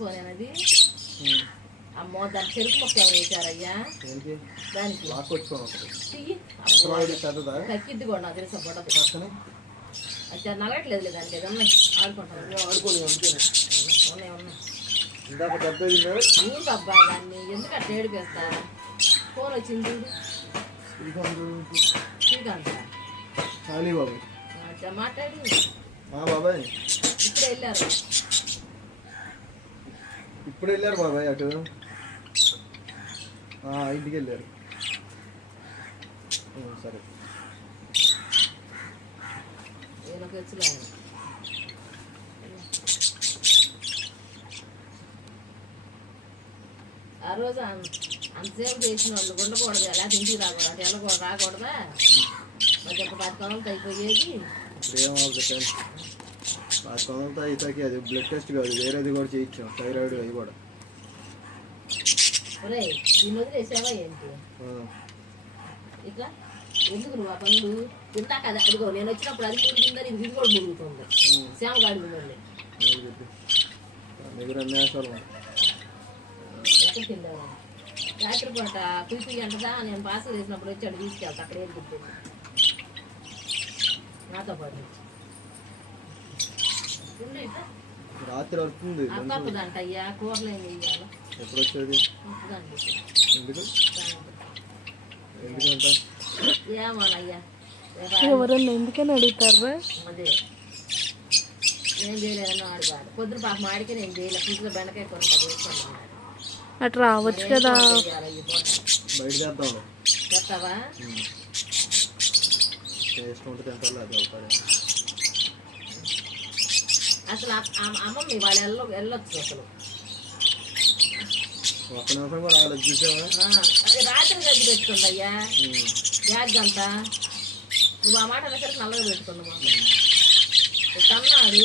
పోనేనది అమ్మో దాని చెరుకు మొక్క ఎవరు వేసారయ్యా దానికి తక్కిద్ది కూడా నాకు తెలిసి పడదు అయితే నలగట్లేదు దానికి ఏదన్నా ఆడుకుంటాను అబ్బాయి దాన్ని ఎందుకు అట్లా ఏడిపేస్తా ఫోన్ వచ్చింది మాట్లాడి ఇప్పుడు వెళ్ళారు బాబాయ్ అటు ఇంటికి వెళ్ళారు సరే ఆ రోజు అంతసేపు చేసిన వాళ్ళు ఉండకూడదు ఎలా ఇంటికి రాకూడదు అటు వెళ్ళకూడదు రాకూడదా మరి ఒక 10 కొనలతో అయిపోయేది ఇప్పుడు ఏమవుతుంది 10 కొనలతో అయితే అది బ్లడ్ టెస్ట్ కాదు వేరేది కూడా చేయించాం థైరాయిడ్ అవి కూడా దీన్ని వదిలేసావా ఏంటి ఇట్లా ఎందుకు నువ్వు ఆ పనులు ఇందాక అది అదిగో నేను వచ్చినప్పుడు అది మురిగిందని ఇది కూడా మురుగుతుంది శ్యామగాడి ఎక్కడ తిందావా రాత్రి పూట పిలిపి అంటదా నేను పాస్ చేసినప్పుడు వచ్చి అక్కడ తీసుకెళ్తా అక్కడ ఏం తింటుంది నాతో పాటు రాత్రి వస్తుంది అప్పదంట అయ్యా కూరలు ఏం వేయాలి ఎప్పుడు వచ్చేది ఎందుకు ఎందుకంట ఏమోనయ్యా ఎవరన్నా ఎందుకని అడుగుతారా అదే నేను చేయలేదని ఆడుకోవాలి పొద్దున పాప మాడికి నేను చేయలే ఫ్రిడ్జ్లో బెండకాయ కొనుక్కొని అటు రావచ్చు కదా బయట చేద్దాం చెప్తావా టేస్ట్ ఉంటుంది ఎంత అది అవుతాడు అసలు అమ్మమ్మ వాళ్ళు వెళ్ళొచ్చు అసలు ఒక్క నిమిషం కూడా రాలేదు చూసావా అది రాత్రి గది పెట్టుకుందయ్యా బ్యాగ్ అంతా నువ్వు ఆ మాట అనేసరికి నల్లగా పెట్టుకున్నావు తన్నాడు